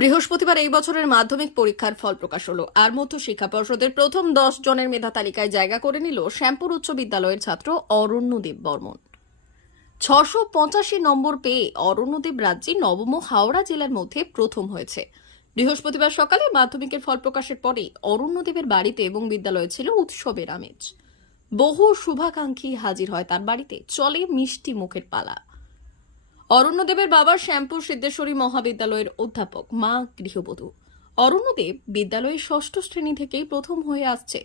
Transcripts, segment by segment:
বৃহস্পতিবার এই বছরের মাধ্যমিক পরীক্ষার ফল প্রকাশ হলো। আর মধ্য শিক্ষা পর্ষদের প্রথম 10 জনের মেধা তালিকায় জায়গা করে নিল শ্যামপুর উচ্চ বিদ্যালয়ের ছাত্র অরণ্যদেব বর্মন। 685 নম্বর পেয়ে অরণ্যদেব রাজ্যে নবম হাওড়া জেলার মধ্যে প্রথম হয়েছে। বৃহস্পতিবার সকালে মাধ্যমিকের ফল প্রকাশের পরে অরণ্যদেবের বাড়িতে এবং বিদ্যালয়ে ছিল উৎসবের আমেজ। বহু শুভাকাঙ্ক্ষী হাজির হয় তার বাড়িতে, চলে মিষ্টি মুখের পালা। অরণ্যদেবের বাবা শ্যামপুর সিদ্ধেশ্বরী মহাবিদ্যালয়ের অধ্যাপক, মা গৃহবধূ। অরণ্যদেব বিদ্যালয়ে 6ষ্ঠ শ্রেণী থেকেই প্রথম হয়ে আসছে।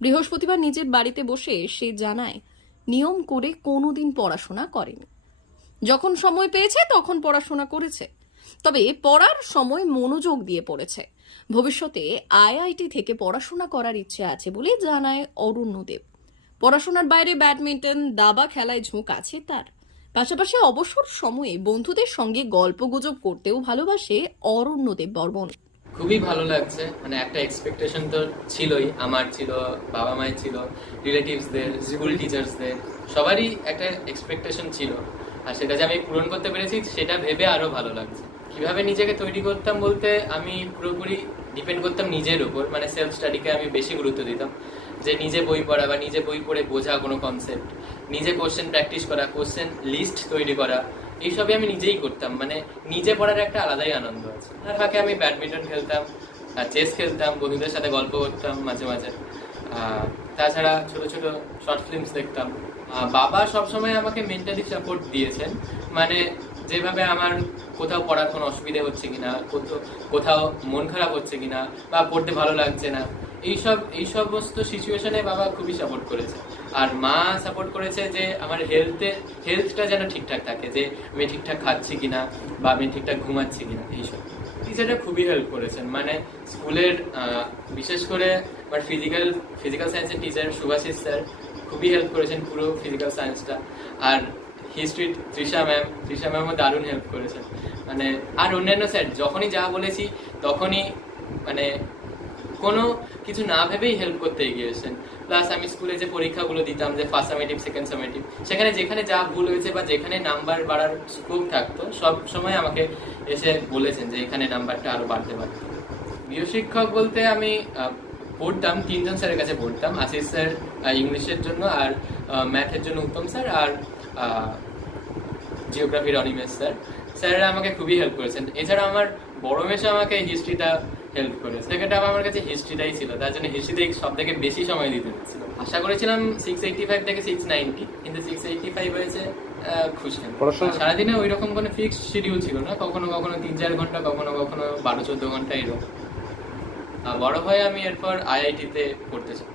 বৃহস্পতিবার নিজের বাড়িতে বসে সে জানায়, নিয়ম করে কোনোদিন পড়াশোনা করেনি। যখন সময় পেয়েছে তখন পড়াশোনা করেছে, তবে পড়ার সময় মনোযোগ দিয়ে পড়েছে। ভবিষ্যতে আইআইটি থেকে পড়াশোনা করার ইচ্ছে আছে বলে জানায় অরণ্যদেব। পড়াশোনার বাইরে ব্যাডমিন্টন, দাবা খেলায় ঝোঁক আছে তার। পাশাপাশি অবসর সময়ে বন্ধুদের সঙ্গে গল্পগুজব করতেও ভালোবাসে অরণ্যদেব বর্মন। খুবই ভালো লাগছে, মানে একটা এক্সপেকটেশন তো ছিলই, আমার ছিল, বাবা মায়ের ছিল, রিলেটিভসদের, স্কুল টিচার্সদের, সবারই একটা এক্সপেকটেশন ছিল। আর সেটা যে আমি পূরণ করতে পেরেছি সেটা ভেবে আরো ভালো লাগছে। কিভাবে নিজেকে তৈরি করতাম বলতে আমি পুরোপুরি ডিপেন্ড করতাম নিজের উপর, মানে সেলফ স্টাডিকে আমি বেশি গুরুত্ব দিতাম। যে নিজে বই পড়া বা নিজে বই পড়ে বোঝা কোনো কনসেপ্ট, নিজে কোশ্চেন প্র্যাকটিস করা, কোশ্চেন লিস্ট তৈরি করা, এইসবই আমি নিজেই করতাম। মানে নিজে পড়ার একটা আলাদাই আনন্দ আছে। তার ফাঁকে আমি ব্যাডমিন্টন খেলতাম, চেস খেলতাম, বন্ধুদের সাথে গল্প করতাম মাঝে মাঝে। তাছাড়া ছোট ছোট শর্ট ফিল্মস দেখতাম। বাবা সবসময় আমাকে মেন্টালি সাপোর্ট দিয়েছেন, মানে যেভাবে আমার কোথাও পড়ার কোনো অসুবিধা হচ্ছে কিনা, কোথাও মন খারাপ হচ্ছে কিনা বা পড়তে ভালো লাগছে না, এই সমস্ত সিচুয়েশনে বাবা খুবই সাপোর্ট করেছে। আর মা সাপোর্ট করেছে যে আমার হেলথটা যেন ঠিকঠাক থাকে, যে আমি ঠিকঠাক খাচ্ছি কিনা বা আমি ঠিকঠাক ঘুমাচ্ছি কিনা, এইসব। টিচাররা খুবই হেল্প করেছেন, মানে স্কুলের বিশেষ করে আমার ফিজিক্যাল সায়েন্সের টিচার শুভাশিস স্যার খুবই হেল্প করেছেন পুরো ফিজিক্যাল সায়েন্সটা। আর হিস্ট্রি তৃষা ম্যামও দারুণ হেল্প করেছেন। মানে আর অন্যান্য স্যার যখনই যা বলেছি তখনই মানে কোনো কিছু না ভেবেই হেল্প করতে এগিয়েছেন। প্লাস আমি স্কুলে যে পরীক্ষাগুলো দিতাম, যে ফার্স্ট সামেটিভ, সেকেন্ড সামেটিভ, সেখানে যেখানে যা ভুল হয়েছে বা যেখানে নাম্বার বাড়ার স্কোপ থাকতো সব সময় আমাকে এসে বলেছেন যে এখানে নাম্বারটা আরো বাড়তে পারত। গৃহশিক্ষক বলতে আমি পড়তাম 3 জন স্যারের কাছে পড়তাম। আশিস স্যার ইংলিশের জন্য, আর ম্যাথের জন্য উত্তম স্যার, আর জিওগ্রাফির অনিমেষ স্যাররা আমাকে খুবই হেল্প করেছেন। এছাড়া আমার বড় মেশো আমাকে হিস্ট্রিটা হেল্প করেছে। সেকেন্ড আমার কাছে হিস্ট্রিটাই ছিল, তার জন্য হিস্ট্রিতে সব থেকে বেশি সময় দিতে হচ্ছিল। আশা করেছিলাম 685 থেকে 690, কিন্তু 685 হয়েছে। খুশি। সারাদিনে ওই রকম কোনো ফিক্সড শিডিউল ছিল না, কখনো কখনো 3-4 ঘন্টা, কখনো কখনো 12-14 ঘন্টা এরকম। বড় হয়ে আমি এরপর আইআইটিতে পড়তে চাই।